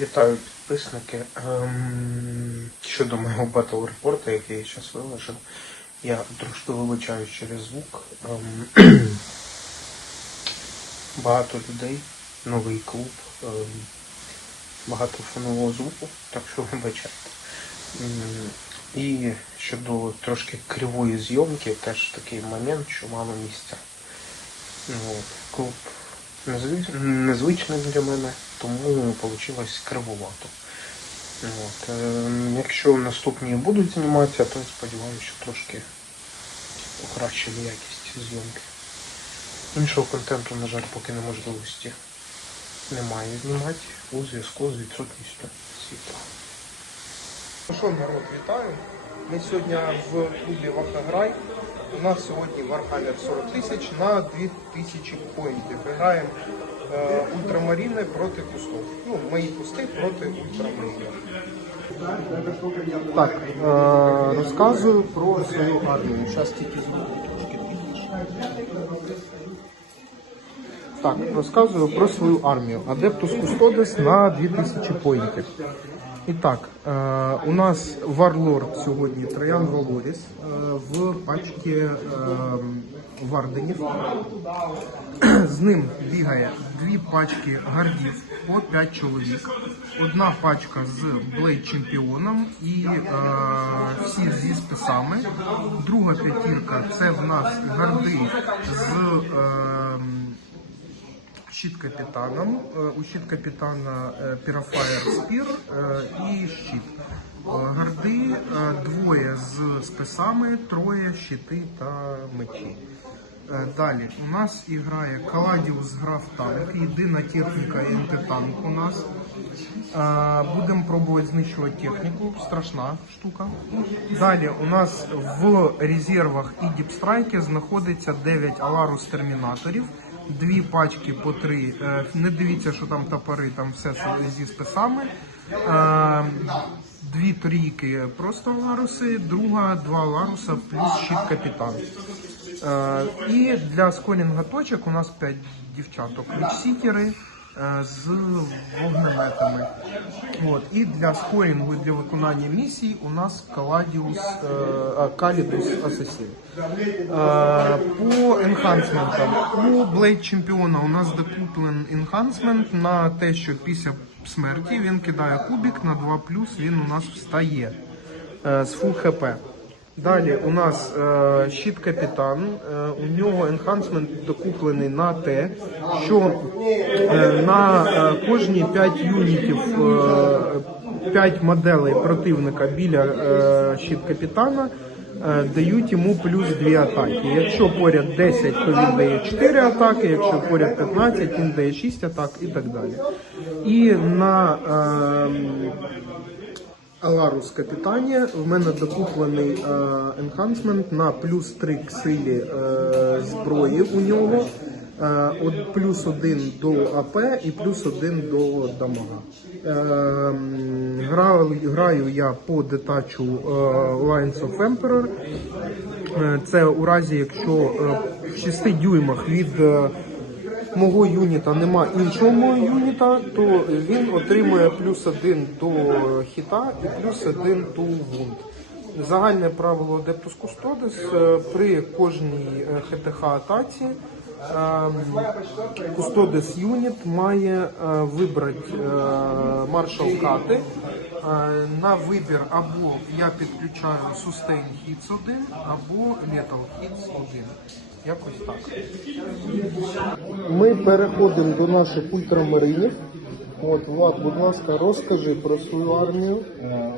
Вітаю підписники. Щодо моєго батл репорту, який я зараз виложив, я трошки вибачаюсь через звук. Багато людей, новий клуб, багато фонового звуку, так що вибачайте. І щодо трошки кривої зйомки, теж такий момент, що мало місця. Клуб незвичний для мене, тому вийшло кривовато. Якщо наступні будуть зніматися, то сподіваюся, що трошки покращили якість зйомки. Іншого контенту, на жаль, поки неможливості немає знімати у зв'язку з відсутністю світла. Ну що, народ, вітаю! Ми сьогодні в клубі Вахаграй. У нас сьогодні Warhammer 40 тисяч на 2000 поінтів. Граємо ультрамаріни проти кустов. Ну, мої кусти проти ультрамарінів. Так, розказую про свою армію. Зараз тільки трошки більше. Так, розказую про свою армію. Adeptus Custodes на 2000 поінтів. І так, у нас Warlord сьогодні Троян Валоріс в пачці варденів. З ним бігає 2 пачки гардів по 5 чоловік, 1 пачка з Блейд Чемпіоном і всі зі списами. Друга п'ятірка – це в нас гарди з щит-капітаном. У щит-капітана Purifier Spear і щит. Гарди 2 з списами, 3 щити та мечі. Далі у нас грає Каладіус граф танк, єдина техніка і антитанк у нас. Будемо пробувати знищувати техніку, страшна штука. Далі у нас в резервах і діпстрайки знаходиться 9 Аларус термінаторів, 2 пачки по 3, не дивіться, що там топори, там все зі списами. 2 трійки просто Аларуси, 2 Аларуса плюс щит-капітан. І для скорінга точок у нас 5 дівчаток, ключ-сікери з вогнеметами. І для скорінгу, для виконання місій у нас Калідус Асасін. По енхансментам у Блейд Чемпіона у нас докуплен енхансмент на те, що після смерті він кидає кубик на 2+, він у нас встає з фул хп. Далі у нас щит-капітан, у нього енхансмент докуплений на те, що на кожні 5 юнітів, 5 моделей противника біля щит-капітана дають йому плюс 2 атаки. Якщо поряд 10, то він дає 4 атаки, якщо поряд 15, він дає 6 атак і так далі. І на Аларус капітані в мене докуплений енхансмент на плюс 3 к силі зброї у нього, плюс 1 до АП і плюс 1 до дамага. Граю я по детачу Lines of Emperor. Це у разі, якщо в 6 дюймах від мого юніта нема іншого мого юніта, то він отримує плюс 1 до хіта і плюс 1 до вунд. Загальне правило Adeptus Custodes: при кожній ХТХ атаці Custodes юніт має вибрати Marshal кати. На вибір або я підключаю Sustain Hits 1, або Lethal Hits 1. Якось так. Ми переходимо до наших ультрамаринів. Влад, будь ласка, розкажи про свою армію.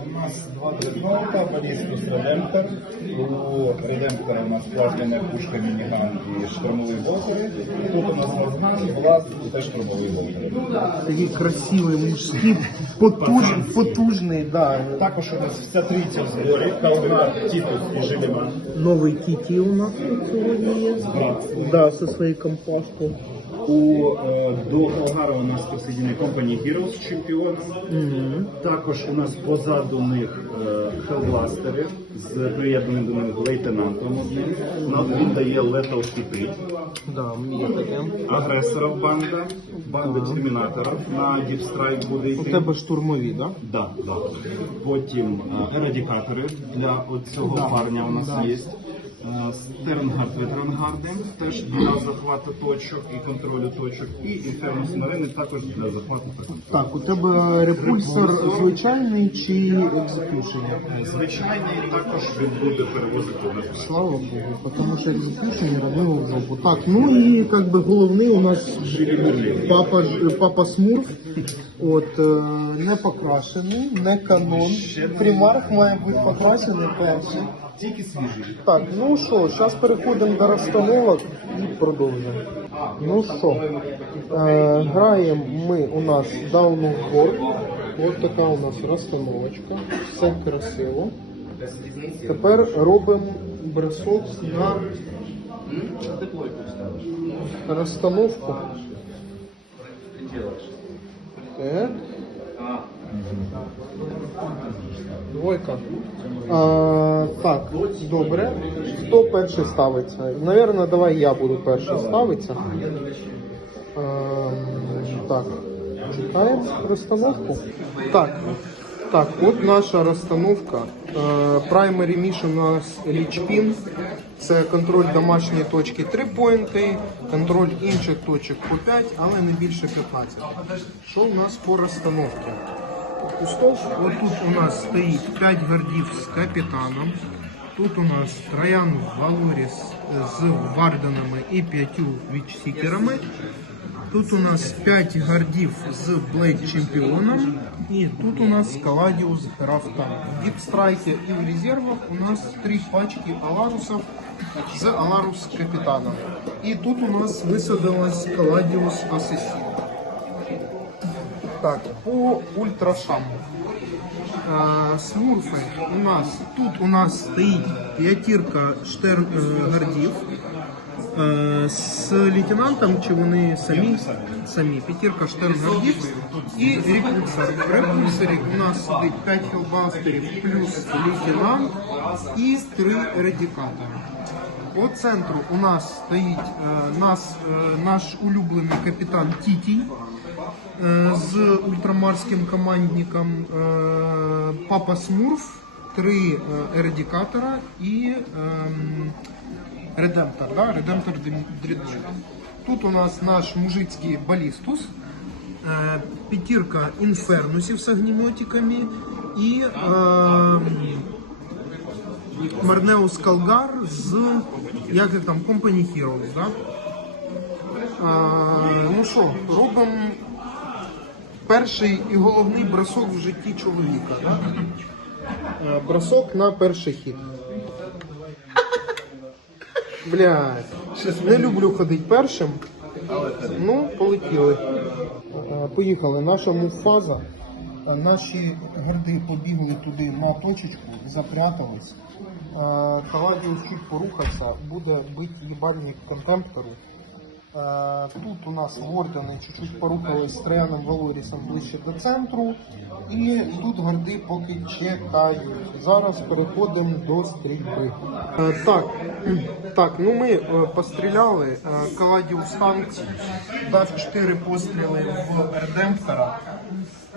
У нас 2 дредноута, Балістус Редемптор. У Редемптора у нас плазменна пушка, мініган і штурмові блокери. Тут у нас Мазган, Бласт і теж штурмові блокери. Такий красивий, мужський, потужний, да. Також у нас вся трійця в зборі. Калгар, Тітус і Жиліман. Новий Кіті у нас тут сьогодні є. Да, зі своєю компашкою. До Калгара у нас присоединені Company Heroes чемпіон. Також у нас позаду них Хелбластери. з приєднаним до них лейтенантом одним. Він дає летал хіти. Да, мені є таке. Агресорів банда термінаторів на діпстрайк буде йти. У тебе штурмові, так? Да, да. Потім ерадікатори для цього парня у нас є. Стернгард, ветерангарди теж для захвату точок і контролю точок. І інфернус марини також для захвату точок. Так, у тебе репульсор звичайний чи екзекюшені? Звичайний також він буде перевозити на флеш. Слава Богу, тому що екзекюшені робили в жопу. Так, ну і як би головний у нас папа Смурф. От, не покрашений, не канон. Примарх має бути покрашений перший. Тільки свіжий. Так, ну що, зараз переходимо до розстановок і продовжуємо. Ну що, граємо ми у нас Down of War. Ось така у нас розстановочка. Все красиво. Тепер робимо бросок на розстановку. Так. Двойка. Так, добре. Хто перший ставиться? Навірно, давай я буду перший ставитися. Так, чекаємо розстановку. Так, от наша розстановка. Primary Mission у нас Лічпін. Це контроль домашньої точки 3 поінти, контроль інших точок по 5, але не більше 15. Що у нас по розстановці? Кустов, отут у нас стоїть 5 гардів з капітаном. Тут у нас Троян Валоріс з Варденами і 5 вічсікерами. Тут у нас 5 гардів з Блейд Чемпіоном. І тут у нас Каладіус Графтан. В діпстрайкі і в резервах у нас 3 пачки Аларусів з Аларус Капітаном. І тут у нас висадилась Каладіус Асесін. Так, по ультрашаму. Смурфи у нас, тут у нас стоїть п'ятірка гардів з лейтенантом, чи вони самі? Самі. П'ятірка гардів і репульсор. В репульсорі у нас сидить 5 хелбастерів плюс лейтенант і 3 ерадікатори. По центру у нас стоїть наш улюблений капітан Тітій з ультрамарським командником, Папа Смурф, 3 ерадікатора і Редемптор, да? Редемптор Дріднойд. Тут у нас наш мужицький балістус, п'ятірка інфернусів з огнеметиками і Марнеус Калгар з, як там, Company Heroes, да? Ну що, робимо перший і головний бросок в житті чоловіка. Да? Бросок на перший хід. Блядь, не люблю ходити першим. Ну, полетіли. Поїхали. Наша муфаза. Наші гарди побігли туди на точечку, запрятались. Каладіус чуть порухався, буде бити їбальник контемптору. Тут у нас вордени чуть-чуть порухались з Трояном Валорісом ближче до центру. І тут гарди поки чекають. Зараз переходимо до стрільби. Так, ну ми постріляли. Каладіус танк дав 4 постріли в Редемптора.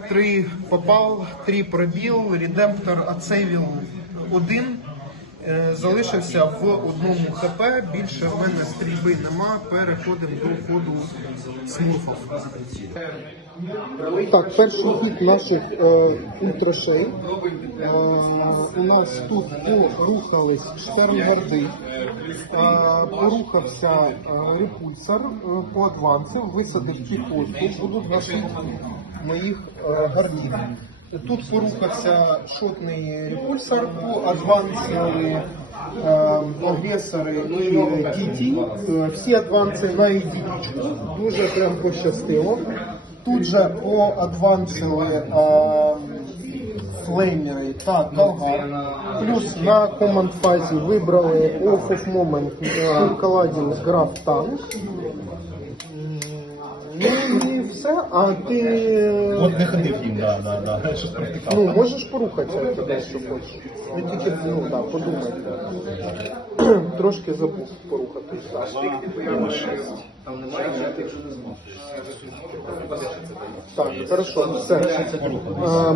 3 попав, 3 пробіл, Редемптор оцевів 1. Залишився в одному ХП, більше в мене стрільби нема, переходимо до ходу смурфів. Так, перший хід наших ультрашей. У нас тут порухались штернгарди, порухався репульсор по адвансів, висадив піхотку, будуть гасити моїх гардів. Тут порухався шотний репульсор, по адвансили агресори і діті. Всі адванси на єдиничку, дуже прям пощастило. Тут же поадвансили флеймери та Калгар. Плюс на команд фазі вибрали Off of Moment Каладіус Граф Танк. Ну і все, а ти От не ходив їм, да. Щось провтикав. ну, можеш порухатися туди, що хочеш. Не тільки ну, да, подумай. Трошки забув порухатись. Так, хорошо, все.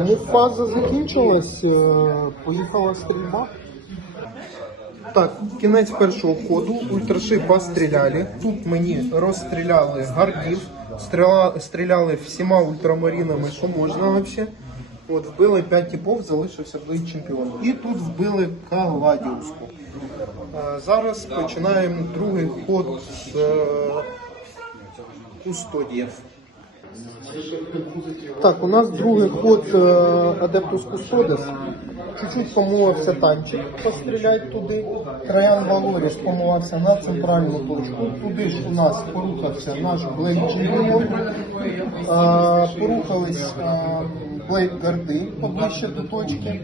Муфаза закінчилась, поїхала стрільба. Так, кінець першого ходу, ультраши постріляли. Тут мені розстріляли гардів, стріляли всіма ультрамарінами, що можна взагалі. От вбили 5 типів, залишився Блейд чемпіон. І тут вбили Каладіуску. Зараз починаємо другий ход з кустодіїв. Так, у нас другий ход Адептус Кустодес. Чуть-чуть помовився танчик постріляти туди. Траян Валоріс помовився на центральну точку. Туди ж у нас порухався наш Блейд Чемпіон. Порухались Блейд Гарди поближче до точки.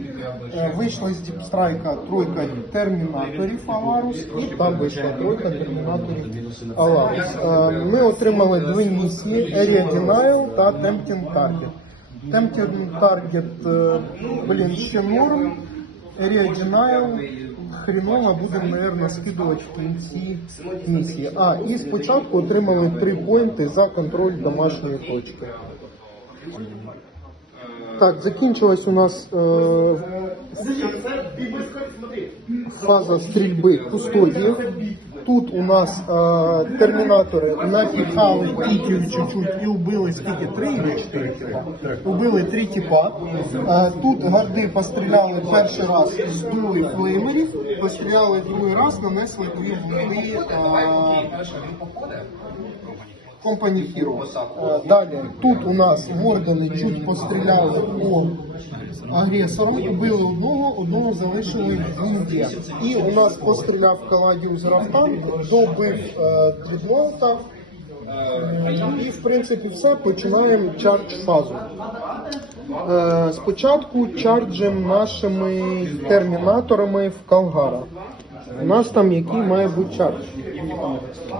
Вийшла з діпстрайка тройка термінаторів Аларус і там вийшла тройка термінаторів Аларус. Ми отримали дві місії Area Denial та Tempting Target. Tempting Target, блін, ще норм. Area Denial хреново будемо, мабуть, скидувати в кінці місії. І спочатку отримали 3 поінти за контроль домашньої точки. Так, закінчилась у нас фаза стрільби кустодіїв. Тут у нас термінатори напіхали тітів чуть-чуть і вбили скільки? 3 чи 4 типа? Убили 3 типа. Тут гарди постріляли перший раз, збили флеймерів, постріляли другий раз, нанесли 2 бомби Company Heroes. Далі, тут у нас вордени чуть постріляли по агресорам, убили одного залишили в вінді. І у нас постріляв Каладіус Рафтан, добив Дрідлоута. І, в принципі, все, починаємо чардж фазу. Спочатку чарджем нашими термінаторами в Калгара. У нас там який має бути чардж?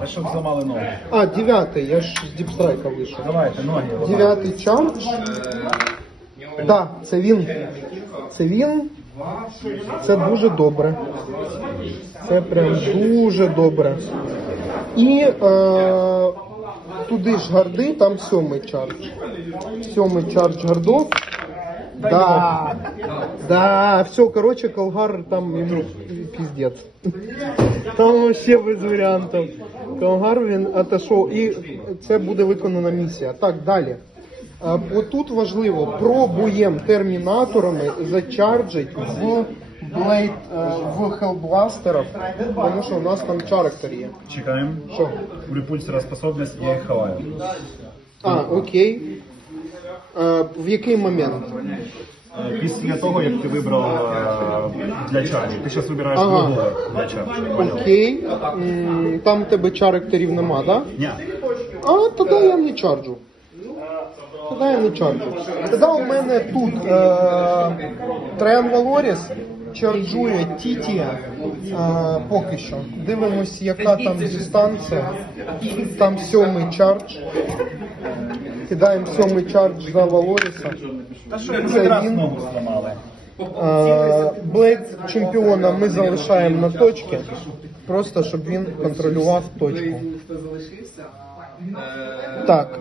А щоб зламали ноги. 9-й, я ж з діпстрайка вийшов. Давайте, ноги. 9-й чардж. Так, це він. Це він. Це дуже добре. Це прям дуже добре. І туди ж гарди, там 7-й чардж. 7-й чардж гардов. Да, все, короче, Калгар там ему пиздец. Там вообще без варіантів. Калгар він отошов, і це буде виконана місія. Так, далі. Отут важливо, пробуємо термінаторами зачарджить в Блейд, в Хелбластерів, тому що у нас там чарактер є. Чекаємо. Що? У репульсера способність, я їх ховаю. Окей. В який момент? Після того, як ти вибрав для чарджі. Ти зараз вибираєш другого для чарджі. Окей. Там у тебе чарактерів нема, так? Ні. Тоді я не чарджу. Тоді у мене тут Траян Валоріс чарджує Тіті поки що. Дивимось, яка там дистанція. Там 7-й чардж. Кидаємо 7-й чардж за Валоріса. Та що, ми раз ногу зламали. Блейд чемпіона ми залишаємо на точці, просто щоб він контролював точку. Так.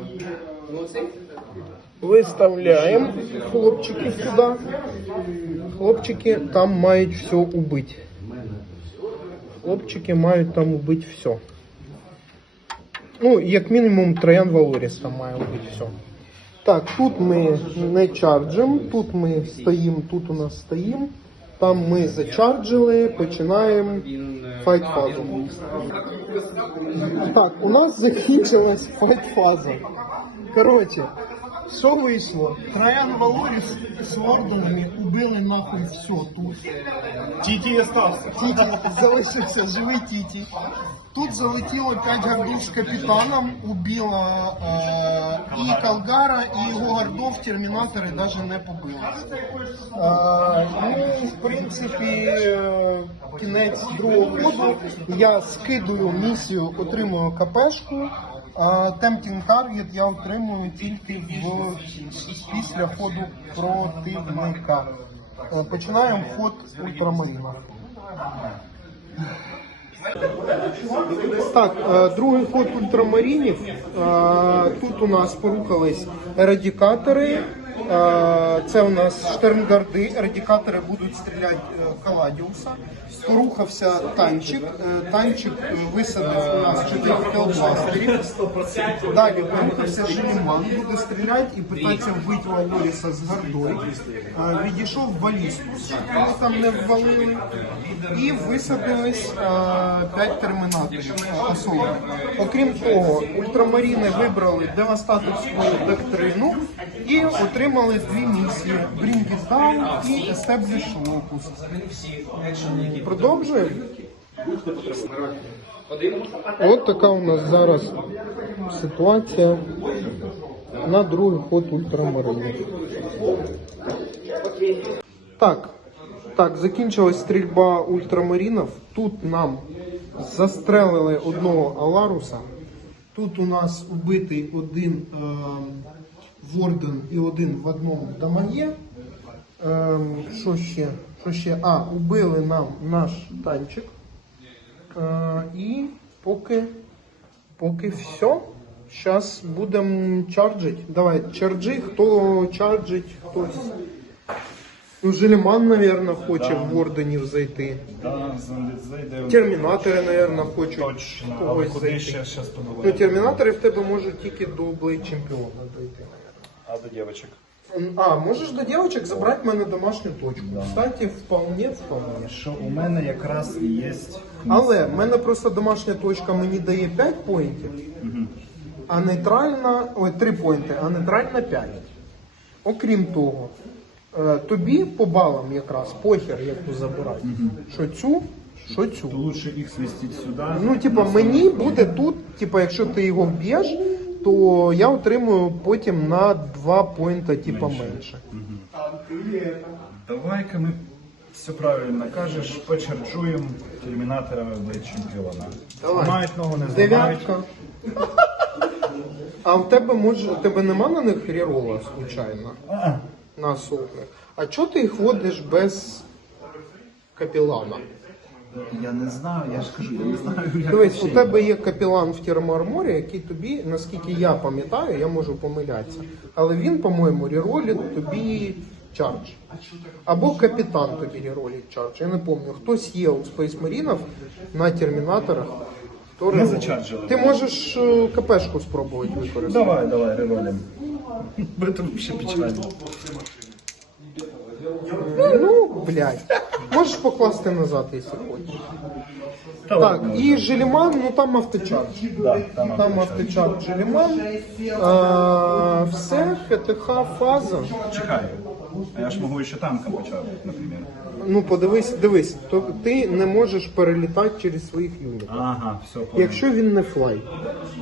Виставляємо хлопчиків сюди. Хлопчики там мають все убити. Хлопчики мають там убити все. Ну, як мінімум, Траян Валоріс там має убити все. Так, тут ми не чарджимо, тут ми стоїмо, тут у нас стоїмо. Там ми зачарджили, починаємо файт-фазу. Так, у нас закінчилась файт-фаза. Коротше, що вийшло? Траян Валоріс з орденами убили нахуй все тут. Тіті остався. Тіті, залишився живий Тіті. Тут залетіло 5 гардів з капітаном, убило і Калгара, і його гардов термінатори навіть не побили. Ну, в принципі, кінець другого ходу. Я скидую місію, отримую КПшку А Tempting Target я отримую тільки після ходу противника. Починаємо ход ультрамаріна. Так, другий ход ультрамарінів. Тут у нас порухались ерадікатори. Це у нас штернгарди, ерадікатори будуть стріляти Каладіуса. Порухався танчик. Танчик висадив у нас 4 хелбластерів. Далі порухався Желіман, буде стріляти і питатися вбити Валоріса з гардою. Відійшов балістус, щоб вони там не ввалили. І висадились 5 термінаторів асолу. Окрім того, ультрамаріни вибрали девастаторську доктрину і отримали 2 місії – Bring It Down і Establish Locus. Продовжуємо. От така у нас зараз ситуація на другий ход ультрамаринів. Так, закінчилась стрільба ультрамаринів. Тут нам застрелили одного Аларуса. Тут у нас убитий один Ворден і один в одному дамаге. Що ще? Убили нам наш танчик. І поки все. Зараз будемо чарджити. Давай, чарджи, хто чарджить, хтось. Ну, Желіман, мабуть, хоче в Ворденів зайти. Зайде. Термінатори, мабуть, хочуть Точно, але когось куди зайти. ще зараз Ну, подумаємо. термінатори в тебе можуть тільки до Блейд Чемпіона дойти. А до дівчаток? Можеш до дівчаток забрати в мене домашню точку. Кстати, вполне. Що у мене якраз і є. Але в мене просто домашня точка мені дає 5 поінтів, а нейтральна, 3 поінти, а нейтральна 5. Окрім того, тобі по балам якраз похер, яку забирати. Що цю, що цю. То лучше їх смістити сюди. Ну, типа, мені буде тут, типа, якщо ти його вб'єш, то я отримую потім на 2 поінта, типа, менше. Давай-ка ми все правильно кажеш, почарджуємо термінаторами Блейд Чемпіона. Давай. Зламають ногу, не зламають. 9. А в тебе у тебе нема на них рерола, случайно? На асолтних. А чого ти їх водиш без капілана? Я не знаю, я ж кажу, я не знаю. як Дивись, ще. у тебе є капілан в термоарморі, який тобі, наскільки я пам'ятаю, я можу помилятися, але він, по-моєму, реролить тобі чардж. Або капітан тобі реролить чардж. Я не пам'ятаю, хтось є у Space Marines на термінаторах. хто реролить. зачарджили. Ти можеш КПшку спробувати використати. Давай, реролим. В этом ще печально. Ну, блядь. Можеш покласти назад, якщо хочеш. Так, і Желіман, ну там авточардж. Да, Там авточардж Желіман. Все, ХТХ фаза. Чекай. А я ж можу ще танком почати, наприклад. Ну, дивись, то ти не можеш перелітати через своїх юнітів. Ага, все, понял. Якщо він не флай.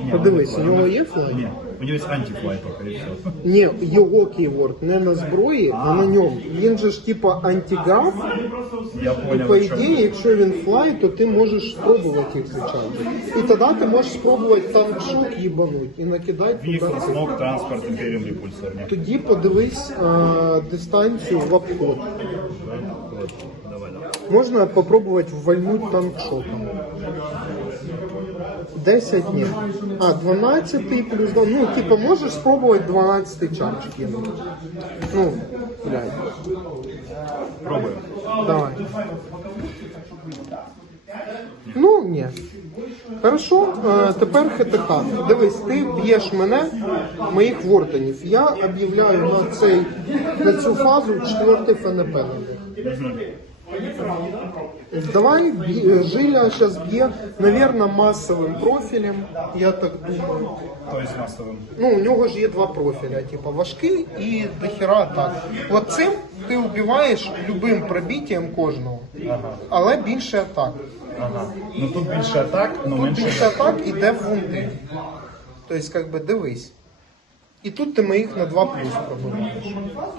Ні, Подивись, у він не нього флай. є флай? Ні, у нього є антифлай поки і все. Ні, його кейворд не на зброї, а на ньому. Він же ж типа антиграф. Я І понял, по що... ідеї, якщо він флай, то ти можеш спробувати їх зачати. І тоді ти можеш спробувати танк-шок їбануть і накидати туди. Віхл, цих. смок, транспорт, імперіум, репульсор. Ні. Тоді подивись дистанцію в обход. Давай. Можна попробувати ввальнути танк-шоком. 10 ні. 12 плюс 2. Ну, типа, можеш спробувати 12 чардж кинути. Ну, блядь. Пробуємо. Давай. Ну, ні. Хорошо, тепер ХТХ. Дивись, ти б'єш мене, моїх ворденів. Я об'являю на цю фазу 4 ФНП на них. Давай, Жиля зараз б'є, наверное, масовим профілем, я так думаю. Тобто масовим. Ну, у нього ж є 2 профіля, типу важкий і дохера атак. От цим ти вбиваєш любим пробиттям кожного, але більше атак. Ага. Ну тут більше атак, але Тут менше... більше атак іде в вунди. Тобто, як би, дивись. І тут ти моїх на 2 плюс пробиваєш.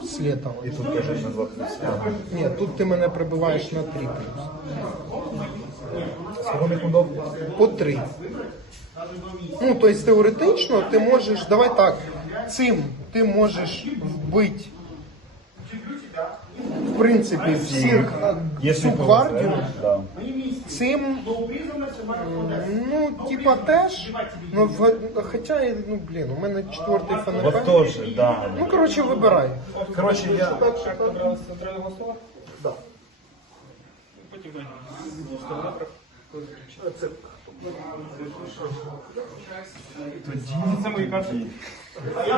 Слідом. І тут теж на 2 плюс. Ні, тут ти мене прибиваєш на 3 плюс. Свободних ходов? По 3. Ну, тобто теоретично ти можеш, давай так, цим ти можеш вбити, в принципі, всіх всю гвардію. Да. Цим, ну, типа теж, ну, хоча, ну, блін, у мене 4-й ФНП. Вот тоже, да. Ну, коротше, вибирай. Короче, я... Да. Це мої карти. Я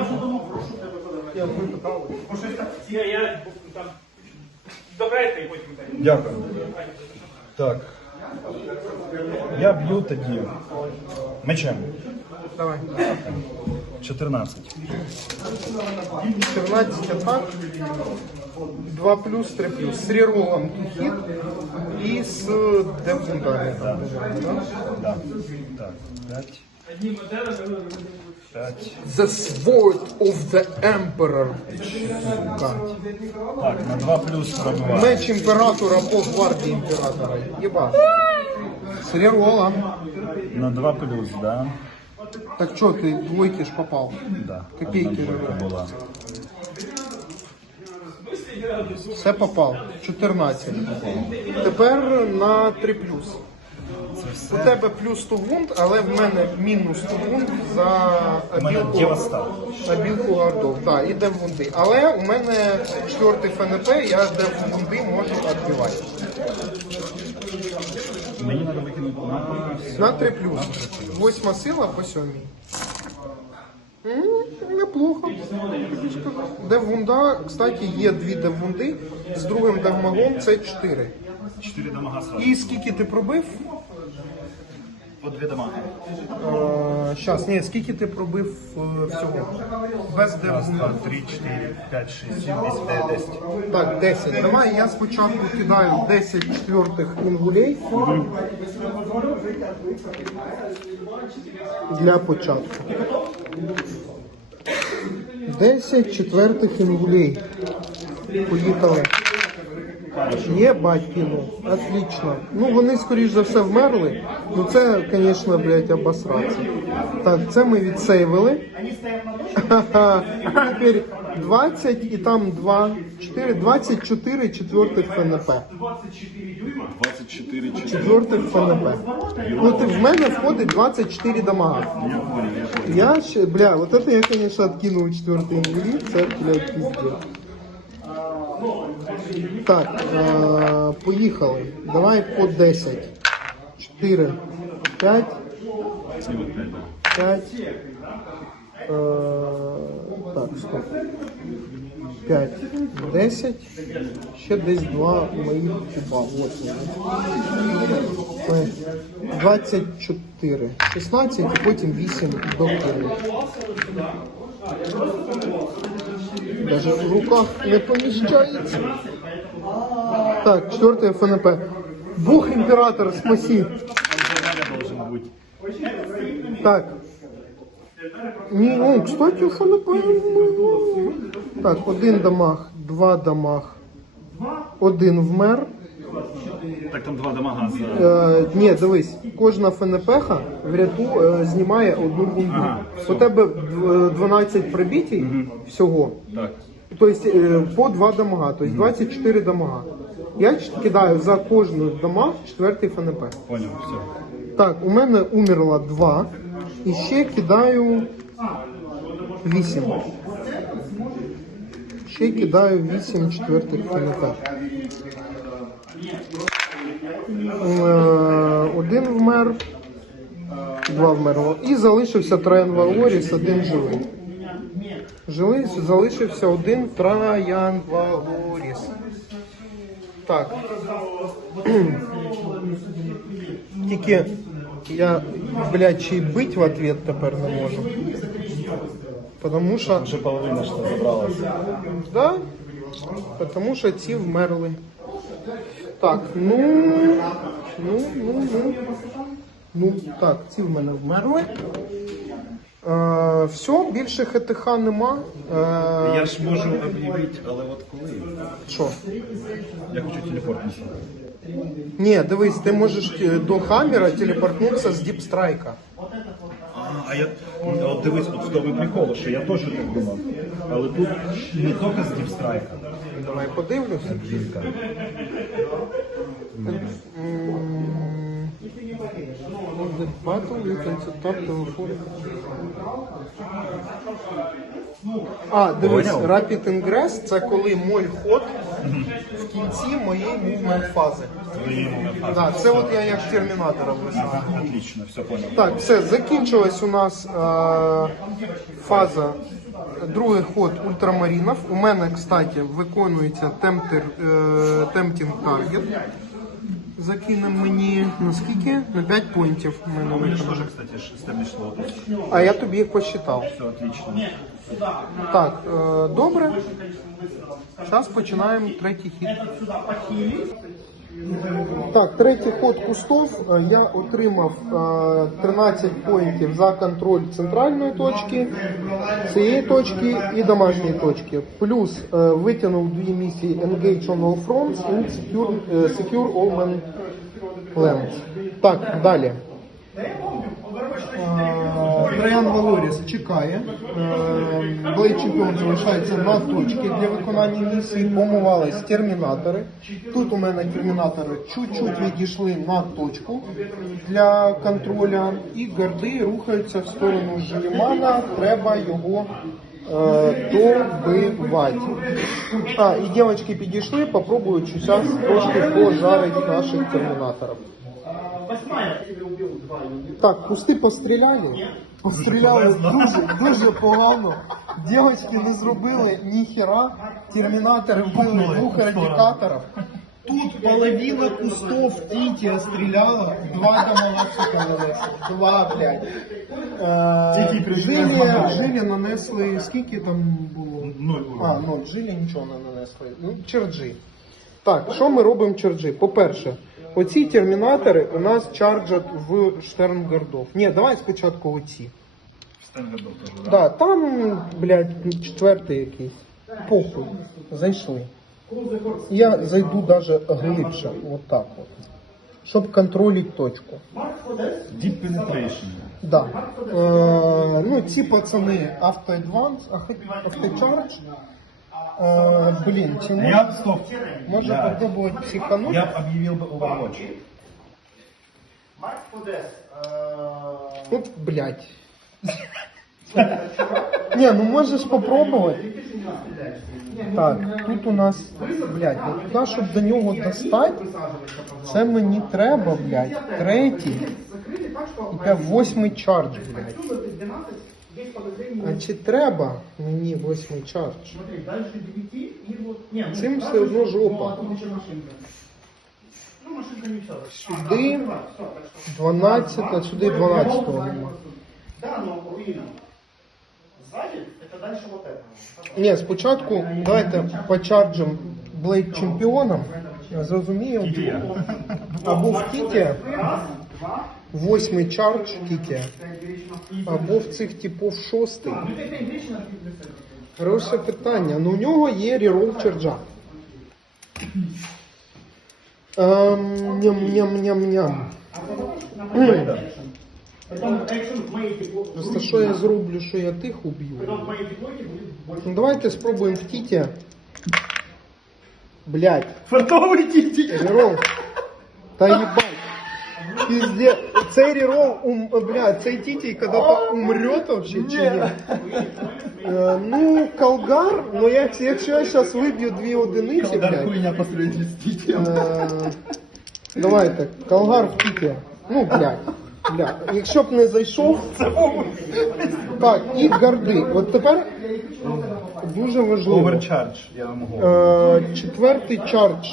випитав. Я там добрайте і потім. Дякую. Так. Я б'ю тоді мечем. Давай. 14. 14 атак, 2 плюс, 3 плюс. С реролом хит и с дефундами. Да. Да. Так, 5. 5. The Sword of the Emperor. Сука. Так, на 2 плюс пробиваю. Меч імператора по гвардії імператора. Єба. С реролом. На 2 плюс, да? Так що, ти двойки ж попав? Да. Копійки Одна двойка живе. була. Все попав. 14. Тепер на 3 плюс. У тебе плюс 100 вунд, але в мене мінус 100 вунд за У мене білку, Дєвастат. за білку гардов. Так, і девунди. Але у мене 4-й ФНП, я девунди можу відбивати. Мені треба викинути На 3 плюс. 8 сила по 7. Неплохо. Девунда, кстати, є 2 девунди, з другим девмагом це 4. 4 дамага сразу. І скільки ти пробив? По 2 дамага. Щас, ні, скільки ти пробив всього? Без Раз, девунда. 2, 3, 4, 5, 6, 7, 8, 9, 10. Так, 10. Давай я спочатку кидаю 10 четвертих інгулей. Для початку. 10 четвертих інгулей. Поїхали. Єбать кинув. Отлично. Ну вони, скоріш за все, вмерли. Ну це, звісно, блядь, обосраться. Так, це ми відсейвили. Тепер 20 і там 2, 4, 24 четвертих ФНП. 24, 4. Четвертих ФНП. Ну ти в мене входить 24 дамага. Я понял, я понял. Я ще, бля, вот это я, конечно, откинул четвертый ингулит, це, блядь, пиздец. Так, поїхали. Давай по 10. 4, 5, І от 5, да. 5. Так, стоп. 5, 10. Ще десь 2 моїх куба. Вот вони. 24. 16 і потім 8 до куби. Даже в руках не поміщається. Так, 4 ФНП. Бог імператор, спаси. Задание должен быть. Так. Ні, ну, кстати, ФНП. Так, 1 дамаг, 2 дамаг. 1 вмер. Так там 2 дамага за... Ні, дивись, кожна ФНП-ха в ряду знімає 1 бунду. Ага, У тебе 12 прибитій всього. Так. Тобто по 2 дамага, тобто 24 дамага. Я кидаю за кожну дамаг 4 ФНП. Понял, все. Так, у мене умерло 2. І ще кидаю 8. Ще кидаю 8 четвертих ФНП. 1 вмер. 2 вмерло. І залишився Траян Валоріс, 1 живий. Залишився 1 Траян Валоріс. Так. Тільки я, блядь, ще й бить в ответ тепер не можу. Потому що... Вже половина що забралась. Да? Потому що ці вмерли. Так, ну, так, ці в мене вмерли. Все, більше ХТХ нема. Я ж можу об'явити, але от коли? Що? Я хочу телепорт несу. Ні, дивись, ти можеш до Хаммера телепортнутися з діпстрайка. А я от дивись, от в тому приколу, що я теж так думав. Але тут не тільки з діпстрайка. Давай подивлюся. Battle, you can set up телефон. А, дивись, Поняв? Rapid Ingress – це коли мой ход в кінці моєї мувмент фази. Да, це от я як термінатора висував. Отлично, все понял. Так, все, закінчилась у нас фаза, другий ход ультрамарінів. У мене, кстати, виконується Tempting Target. Закинемо мені на скільки? На 5 пунктів. У мене Мені виконано. теж, кстати, Established Lotus. А я тобі їх посчитав. Все отлично. Так, добре. Зараз починаємо третій хід. Так, третій ход кустов. Я отримав 13 поінтів за контроль центральної точки, цієї точки і домашньої точки. Плюс витягнув дві місії Engage on all fronts і Secure all main lands. Так, далі. Траян Валоріс чекає. Блейд Чемпіон залишається на точці для виконання місії. Помивались термінатори. Тут у мене термінатори чуть-чуть відійшли на точку для контроля. І гарди рухаються в сторону Желімана. Треба його добивати. А, і дівчатки підійшли, попробують зараз трошки пожарити наших термінаторів. Так, кусти постріляли. Постріляли дуже погано. Дівчатки не зробили ніхера. Термінатори вбили двох радикаторів. Тут половина кустов Тітія стріляла, 2 домалаксика нанесли. 2, блядь. Жилі нанесли, скільки там було? 0 А, 0. Жилі нічого не нанесли. Ну, черджі. Так, що ми робимо черджі? По-перше, оці термінатори у нас чарджать в Штернгардов. Ні, давай спочатку оці. Стенгардов теж, да? Да, там, блядь, четвертий якийсь. Похуй. Зайшли. Я зайду даже глибше, вот так вот. Щоб контролити точку. Deep Penetration. Да. Ну, ці пацани автоадванс, авточардж. Блін, чи Я, стоп. може Я- попробувати психануть? Я б объявил бы Overwatch. От, блядь. Не, ну можеш попробувати. Так, тут у нас, блядь, ну туди, щоб до нього достати, це мені треба, блядь, третій. І 8-й чардж, блядь. А чи треба мені 8-й чардж? Цим все одно жопа. Сюди 12, а сюди 12-го. Ні, спочатку давайте почарджимо Блейд Чемпіоном. Зрозумів? Або в Кіті 8-й чардж Кіті. Або в цих типів 6-й. Хороше питання. Ну у нього є рерол чарджа. Ням-ням-ням-ням. Просто що я зроблю, що я тих уб'ю? Ну давайте спробуємо в Тіті. Блядь. Фартовий Тіті. Рерол. Та їбать. Пизде. Цей рерол, блядь, цей Тітій когда-то умрет вообще, чи ні? Ну, Калгар, но якщо я зараз виб'ю 2 одиниці, блядь. Хуйня по сравнению с Тітієм. Давайте, Калгар в Тіті. Ну, блядь. Якщо б не зайшов. Так, і гарди. От тепер дуже важливо. Overcharge, я вам можу. 4-й чардж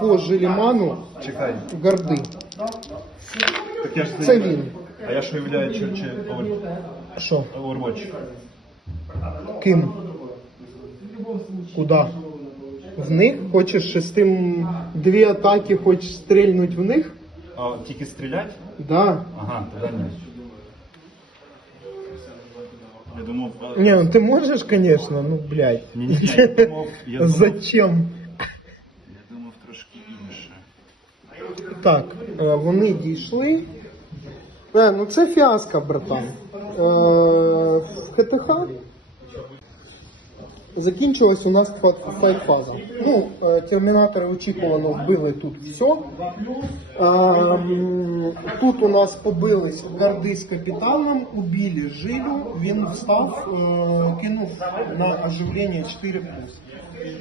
по Желіману. Чекай. Гарди. Так я ж Це він. А я що являю чи Що? Overwatch? Ким? Куда? В них? Хочеш шестим 2 атаки, хочеш стрельнуть в них? А тільки стрілять? Да. Ага, тоді ні. Я думав... Не, ну ты можешь, конечно, ну, блядь. Ні, я думав, Зачем? Я думав трошки інше. Так, вони дійшли. Ну це фіаско, братан. В ХТХ закінчилась у нас файт-фаза. Ну, термінатори очікувано вбили тут все. Тут у нас побились гарди з капітаном, убили жилю, він встав, кинув на оживлення 4+.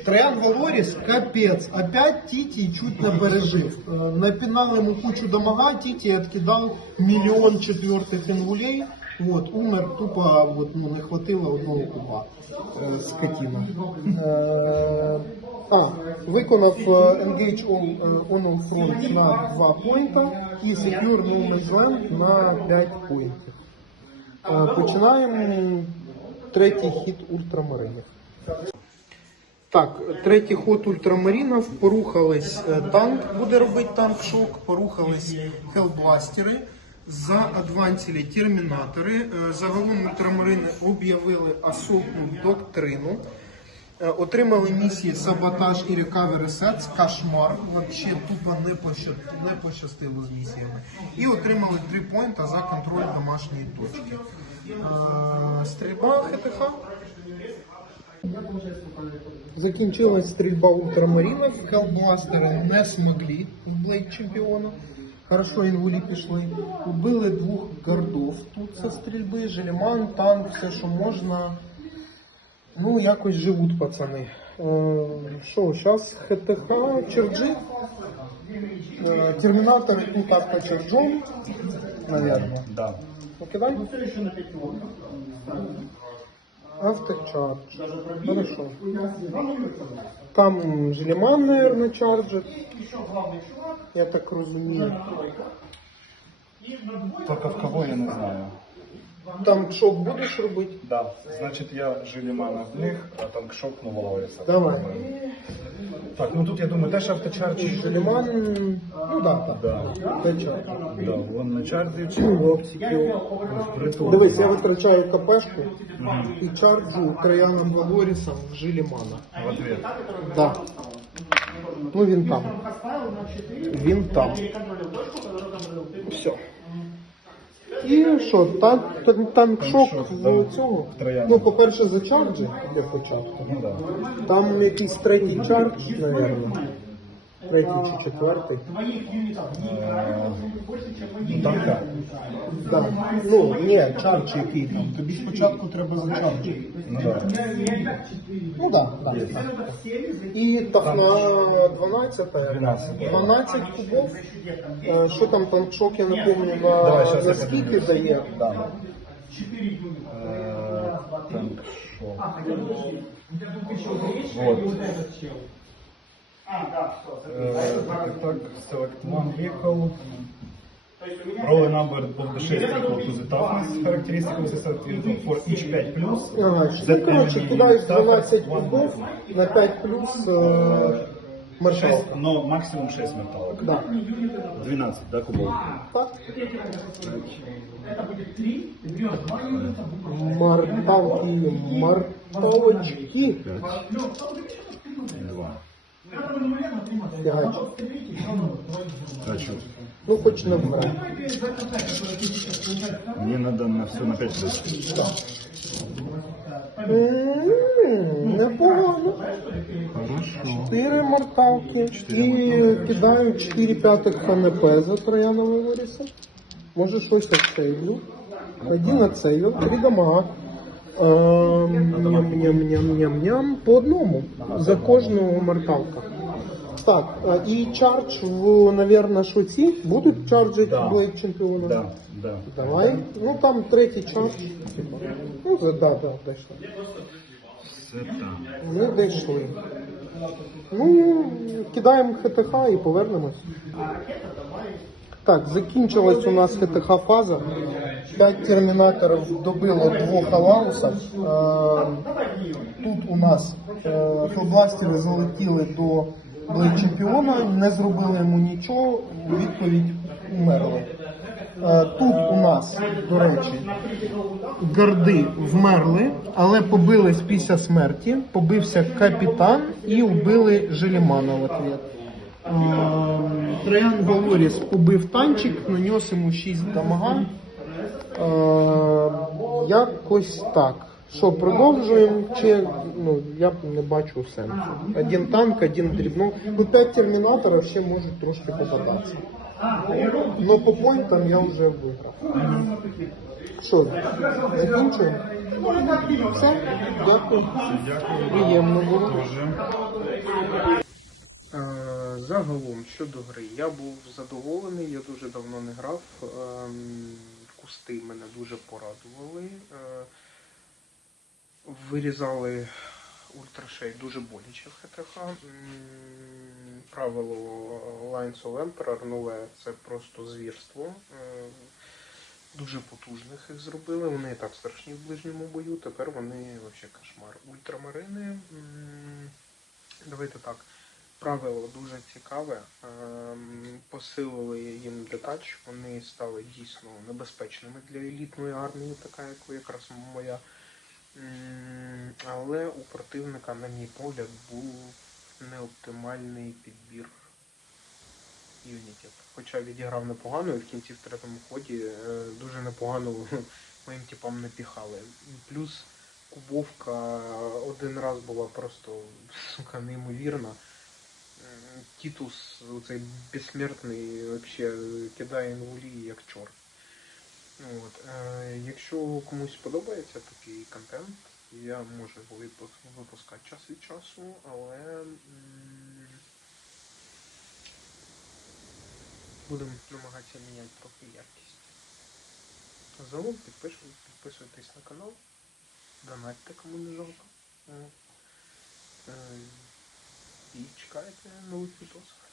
Троян Валоріс, капець, опять Тіті чуть не пережив. Напинал ему кучу дамага, Тіті откидал 1 000 000 четвертых ингулей. Вот, умер тупо, вот, ну, не хватило одного куба. Скотина. Виконав Engage on all front на 2 поінта і Secure No Man's Land на 5 поінтів. Починаємо третій хід ультрамаринів. Так, третій ход ультрамаринів, порухались танк, буде робити танк-шок, порухались хелбластери, заадвансили термінатори, загалом ультрамарини об'явили асолтну доктрину, отримали місії саботаж і recovery sets, кошмар, вообще тупо не пощастило з місіями, і отримали 3 поінта за контроль домашньої точки. Стрільба ХТХ. Закінчилась стрільба ультрамаринів, хелбластери не змогли вбити чемпіона. Хорошо інгулі пішли. Убили 2 гардов тут со стрільби, Желеман, танк, все що можна. Ну, якось живуть пацани. Що, зараз ХТХ, черджи. Термінатор тут авточерджом, наверное. Да. Покидай. Авточардж. Хорошо. Там Желеман, наверное, чарджит. Я так розумію. Только в кого я не знаю. Там шок будеш робити? Да. Значить, я Желемана в них, а танк-шок на Валоріса. Давай. Так, ну тут я думаю, теж авточардж. Желеман, ну да, Да. авточардж. Да, вон на чарджі. Хлопчиків. Притул. Дивись, я витрачаю КПшку і чарджу Трояном Валорісом в Желемана. В ответ. Да. Ну він там. Він там. Все. І що, танк-шок в цьому? Троян. Ну, по-перше, за чарджі для початку. Ну да. Там якийсь третій чардж, мабуть. Третій чи четвертий. Танка. Да. Ну, ні, чардж який там. Тобі спочатку треба за чардж. Ну да. Ну да. І так на 12 12 кубов. Що там танк-шок, я не пам'ятаю, Давай, щас на я скільки подивлюсь. дає? Да. Танк-шок. Вот. Так, select one vehicle. Roll number of the 6 equal to the toughness characteristics of the vehicle for each 5+. Ага, That коротше, enemy кидаєш toughness 12 one кубов на 5 плюс 6, маршал. но максимум 6 мерталок. Да. 12, да, кубов? Так. Марталки, мартовочки. 2. Фігач. Хочу. Ну, хоч не вбрати. Мне надо на все на 5 плюс. Непогано. Хорошо. 4 морталки. І кидаю 4 п'ятих ХНП за Трояна Валоріса. Може щось отсейвлю. 1 отсейвил, 3 дамага. Ням-ням-ням-ням-ням. По одному. За кожного морталка. Так, і чардж в, наверное, що ці? Будуть чарджити Да. Блейд чемпіона? Да, да. Давай. Ну там третій чардж. Типа. Ну, да, дійшли. Все там. Ми дійшли. Ну, кидаємо ХТХ і повернемось. Так, закінчилась у нас ХТХ фаза. 5 термінаторів добило 2 халаусів. Тут у нас хелбластери залетіли до Блейд чемпіона, не зробили йому нічого, у відповідь умерли. Тут у нас, до речі, гарди вмерли, але побились після смерті, побився капітан і вбили Желемана в ответ. Троян Валоріс побив танчик, наніс йому 6 дамага. Якось так. Що, продовжуємо? Чи я не бачу сенсу. Один танк, один дрібно. 5 термінаторів ще можуть трошки попадатися. Но по поінтам я вже виграв. Що, закінчуємо? Все, дякую. Приємно було. Загалом щодо гри, я був задоволений, я дуже давно не грав. Кусти мене дуже порадували. Вирізали ультрашей дуже боляче в ХТХ. Правило Lines of Emperor нове це просто звірство. Дуже потужних їх зробили. Вони і так страшні в ближньому бою, тепер вони взагалі кошмар. Ультрамарини. Давайте так. Правило дуже цікаве. Посилили їм детач, вони стали дійсно небезпечними для елітної армії, така як якраз моя. Але у противника, на мій погляд, був неоптимальний підбір юнітів. Хоча відіграв непогано і в кінці в третьому ході дуже непогано моїм типам напіхали. Плюс кубовка один раз була просто, сука, неймовірна. Титус, оцей безсмертний, вообще кидає інгулі як чорт. Якщо комусь подобається такий контент, я можу його випускати час від часу, але будемо намагатися міняти трохи якість. Загалом підписуйтесь на канал, донатьте кому не жалко. І чекайте нових відосів.